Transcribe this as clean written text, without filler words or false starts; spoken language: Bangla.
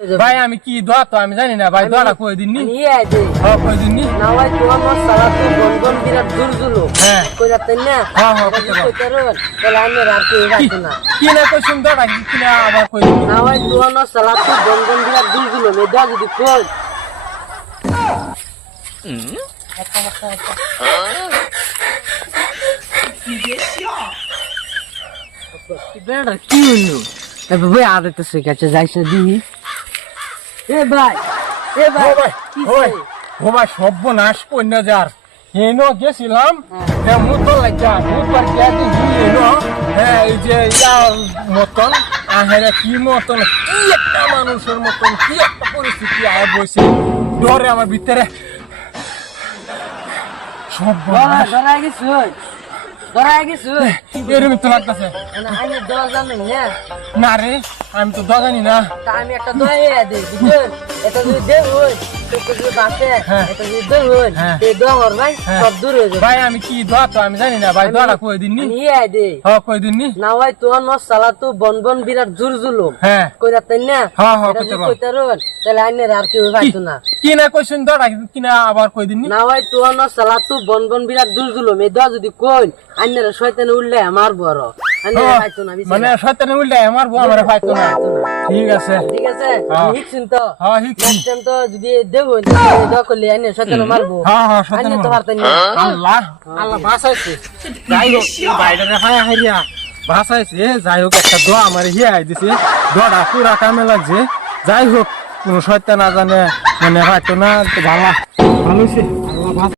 ভাই আমি কি দোয়া তো আমি জানি না ভাই দোয়াটা কই দিননি কই দিননি নাওয়াই তোমার সালাতু বন্ধন বিরাট দুরজুলো হ্যাঁ কই যাতেন না কইতারন তাহলে আমি আর কি রাখি না কি না কইছুন দোয়াটা কি না আবার কই দিননি নাওয়াই তোমার সালাতু বন্ধন বিরাট দুরজুলো মে দোয়া যদি কই বেড়া কি হইলো ভাই আদতে শিখাচ্ছে যাইছে দিহি ভাই কি ও ভাই সর্বনাশ কইনা যার হেনো গেছিলাম মুতো লাগা মুতবার গেছি হেনো এই যে মতন আহেরা কি মতন কি একটা মানুষের মতন কি একটা পরিস্থিতি আয় বসে ডরে আমার ভিতরে সর্বনাশ ধরা গেছে এরকম তো লাগতেছে আমি দোয়া জানেন না না রে আমি তো জানি না তা আমি একটা দোয়া দিই বুঝলেন এটা যদি দেব হই এটা যদি বাঁচে এটা যদি দেব হই এই দোয়া হর ভাই সব দূর হয়ে যাবে ভাই আমি কি দোয়া তো আমি জানি না ভাই দোয়াটা কই দিননি দেই কই দিননি না ভাই তোমার নস সালাতু বনবন বিরাট জুরজুলুম হ্যাঁ কই যাতেন না কইতারন তাহলে আইনের আর কেউ পাইতো না কি না কইছুন দোয়াটা কি না আবার কই দিননি না ভাই তোমার নস সালাতু বনবন বিরাট জুরজুলুম এই দোয়া যদি কই আইনের শয়তানে উঠলে আমার বড় আইনের পাইতো না মানে শয়তানে উল্লে আমার বউ আমারে পাইতো না ঠিক আছে হিকছিন তো হিকছিন তো যদি দেব দোয়া করলে আইনের শয়তানে মারবো আইনের তো পারতেন না আল্লাহ আল্লাহ বাঁচাইছে যাই হোক বাইরে হাইয়া বাঁচাইছে যাই হোক একটা দোয়া আমার হিয়াই দিছে দোয়াটা পুরা কামে লাগছে যাই হোক কোন শয়তান না জানে মানে হয়তো না ভালো হয়েছে